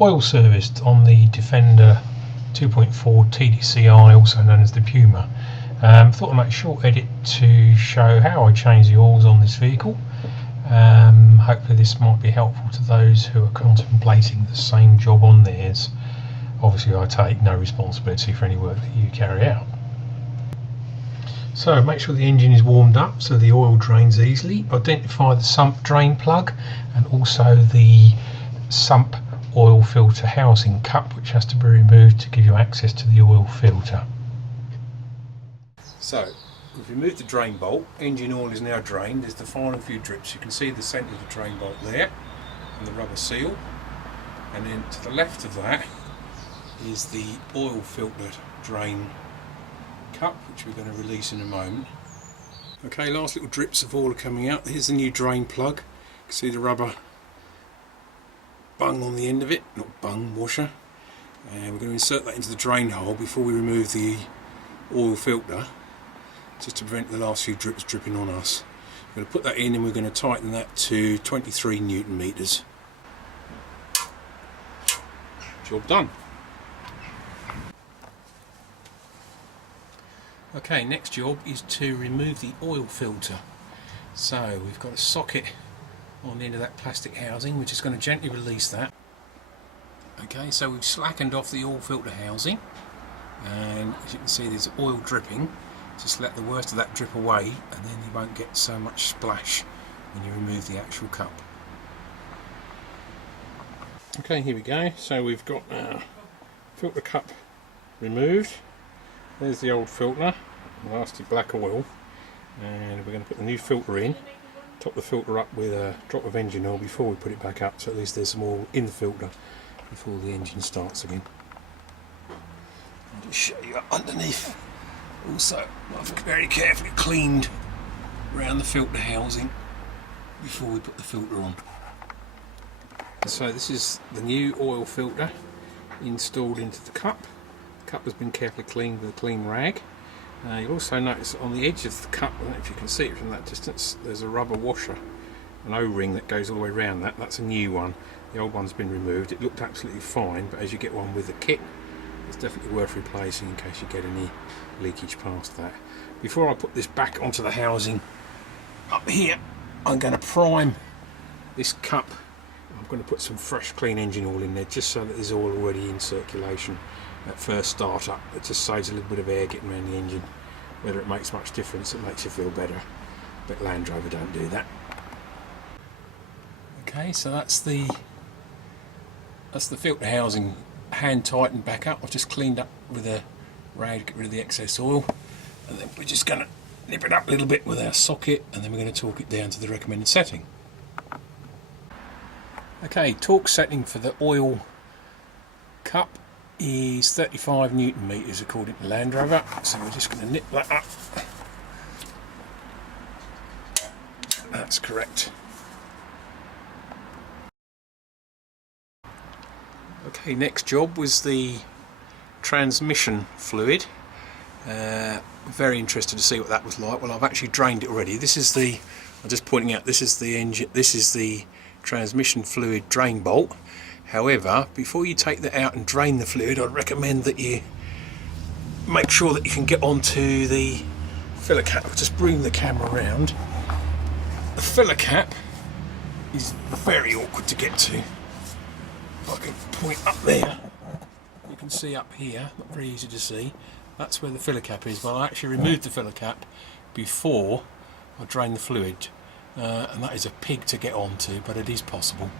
oil serviced on the Defender 2.4 TDCI, also known as the Puma. Thought I'd make a short edit to show how I change the oils on this vehicle. Hopefully this might be helpful to those who are contemplating the same job on theirs. Obviously I take no responsibility for any work that you carry out. So make sure the engine is warmed up so the oil drains easily. Identify the sump drain plug and also the sump oil filter housing cup, which has to be removed to give you access to the oil filter. So we've removed the drain bolt, engine oil is now drained. There's the final few drips. You can see the centre of the drain bolt there and the rubber seal, and then to the left of that is the oil filter drain cup, which we're going to release in a moment. Okay, last little drips of oil are coming out. Here's the new drain plug. You can see the rubber bung on the end of it, not bung, washer, and we're going to insert that into the drain hole before we remove the oil filter, just to prevent the last few drips dripping on us. We're going to put that in and we're going to tighten that to 23 Newton meters. Job done. Okay, next job is to remove the oil filter. So we've got a socket on the end of that plastic housing. We're just going to gently release that. Okay, so we've slackened off the oil filter housing, and as you can see there's oil dripping. Just let the worst of that drip away and then you won't get so much splash when you remove the actual cup. Okay, here we go. So we've got our filter cup removed. There's the old filter, nasty black oil, and we're going to put the new filter in. Top the filter up with a drop of engine oil before we put it back up, so at least there's some oil in the filter before the engine starts again. I'll just show you underneath. Also, I've very carefully cleaned around the filter housing before we put the filter on. So this is the new oil filter installed into the cup. The cup has been carefully cleaned with a clean rag. You'll also notice on the edge of the cup, I don't know if you can see it from that distance, there's a rubber washer, an O-ring that goes all the way around that. That's a new one. The old one's been removed. It looked absolutely fine, but as you get one with the kit, it's definitely worth replacing in case you get any leakage past that. Before I put this back onto the housing up here, I'm going to prime this cup. I'm going to put some fresh clean engine oil in there just so that there's oil already in circulation at first start up. It just saves a little bit of air getting around the engine. Whether it makes much difference, it makes you feel better, but Land Rover don't do that. Okay, so that's the filter housing hand tightened back up. I've just cleaned up with a rag, get rid of the excess oil, and then we're just going to nip it up a little bit with our socket, and then we're going to torque it down to the recommended setting. Okay, torque setting for the oil cup is 35 Newton meters according to Land Rover, so we're just going to nip that up. That's correct. Okay, next job was the transmission fluid. Very interested to see what that was like. Well, I've actually drained it already. This is the, I'm just pointing out, this is the engine, this is the transmission fluid drain bolt. However, before you take that out and drain the fluid, I'd recommend that you make sure that you can get onto the filler cap. I'll just bring the camera around. The filler cap is very awkward to get to. If I can point up there, you can see up here, not very easy to see, that's where the filler cap is. But I actually removed the filler cap before I drained the fluid, and that is a pig to get onto, but it is possible.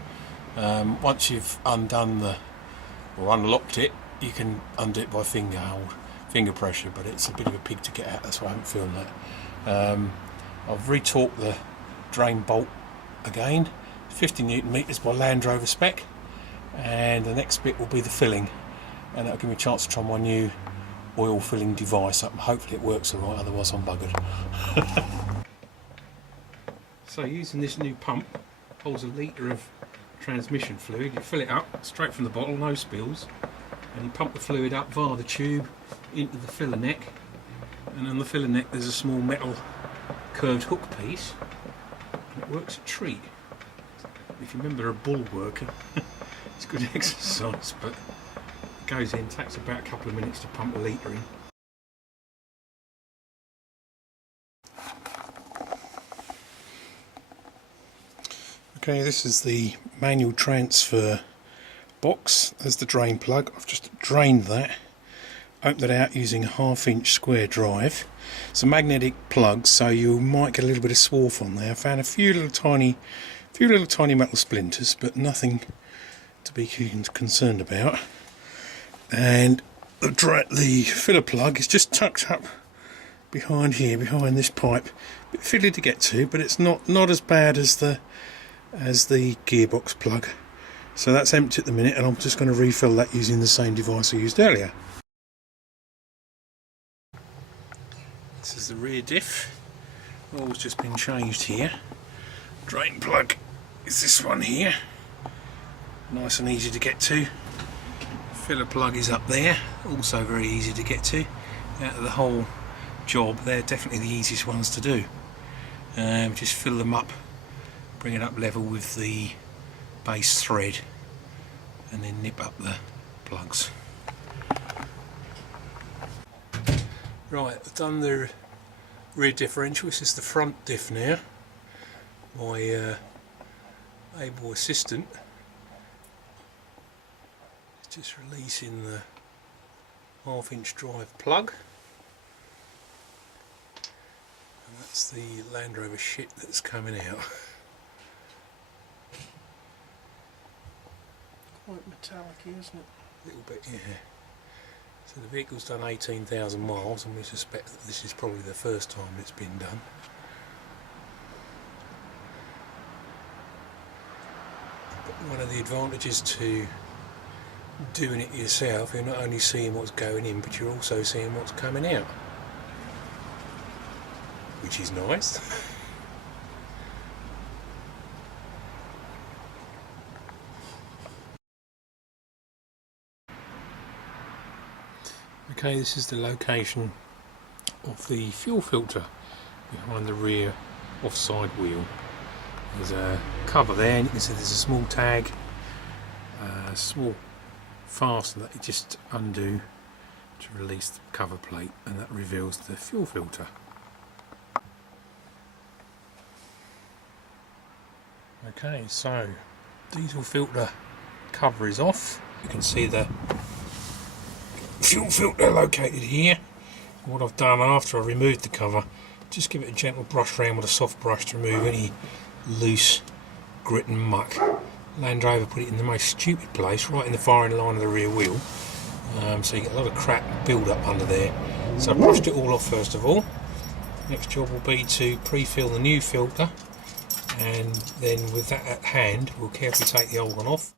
Once you've undone or unlocked it, you can undo it by finger pressure, but it's a bit of a pig to get out. That's why I haven't filmed that. I've retorqued the drain bolt again, 50 Newton meters by Land Rover spec, and the next bit will be the filling, and that'll give me a chance to try my new oil filling device up. Hopefully it works alright, otherwise I'm buggered. So using this new pump, holds a litre of transmission fluid. You fill it up straight from the bottle, no spills, and you pump the fluid up via the tube into the filler neck, and on the filler neck there's a small metal curved hook piece, and it works a treat. If you remember a bull worker, It's good exercise, but it goes in, takes about a couple of minutes to pump a litre in. Okay, this is the manual transfer box. There's the drain plug. I've just drained that, opened it out using a 1/2 inch square drive. It's a magnetic plug, so you might get a little bit of swarf on there. I found a few little tiny metal splinters, but nothing to be concerned about. And the filler plug is just tucked up behind here, behind this pipe. A bit fiddly to get to, but it's not as bad as the gearbox plug. So that's empty at the minute, and I'm just going to refill that using the same device I used earlier. This is the rear diff. All's just been changed here. Drain plug is this one here. Nice and easy to get to. Filler plug is up there, also very easy to get to. Out of the whole job, they're definitely the easiest ones to do. Just fill them up, bring it up level with the base thread, and then nip up the plugs. Right, I've done the rear differential. This is the front diff now. My able assistant is just releasing the 1/2 inch drive plug, and that's the Land Rover shit that's coming out. Quite metallic, isn't it? A little bit, yeah. So the vehicle's done 18,000 miles, and we suspect that this is probably the first time it's been done. But one of the advantages to doing it yourself, you're not only seeing what's going in, but you're also seeing what's coming out, which is nice. Okay, this is the location of the fuel filter behind the rear offside wheel. There's a cover there, and you can see there's a small tag, a small fastener that you just undo to release the cover plate, and that reveals the fuel filter. Okay, so diesel filter cover is off. You can see the fuel filter located here. What I've done after I removed the cover, just give it a gentle brush around with a soft brush to remove any loose grit and muck. Land Rover put it in the most stupid place, right in the firing line of the rear wheel, so you get a lot of crap build up under there. So I brushed it all off first of all. Next job will be to pre-fill the new filter, and then with that at hand we'll carefully take the old one off.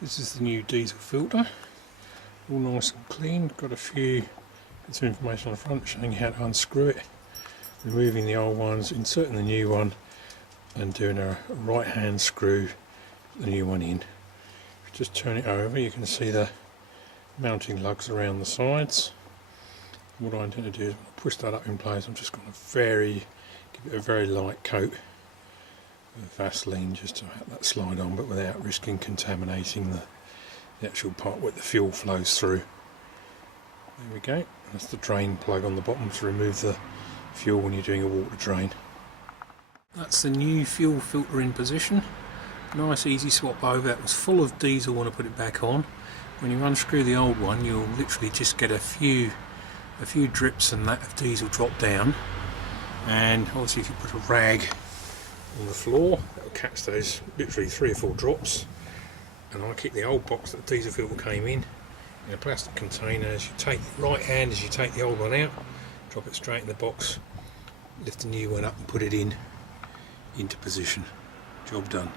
This is the new diesel filter, all nice and clean. Got a few bits of information on the front showing you how to unscrew it, removing the old ones, inserting the new one, and doing a right hand screw, the new one in. Just turn it over, you can see the mounting lugs around the sides. What I intend to do is push that up in place. I'm just going to give it a very light coat of Vaseline just to have that slide on, but without risking contaminating the actual part where the fuel flows through. There we go. That's the drain plug on the bottom to remove the fuel when you're doing a water drain. That's the new fuel filter in position. Nice easy swap over. That was full of diesel when I put it back on. When you unscrew the old one, you'll literally just get a few drips and that of diesel drop down, and obviously if you put a rag on the floor, that'll catch those literally 3 or 4 drops. And I keep the old box that the diesel filter came in a plastic container. As you take the right hand, as you take the old one out, drop it straight in the box, lift the new one up and put it into position. Job done.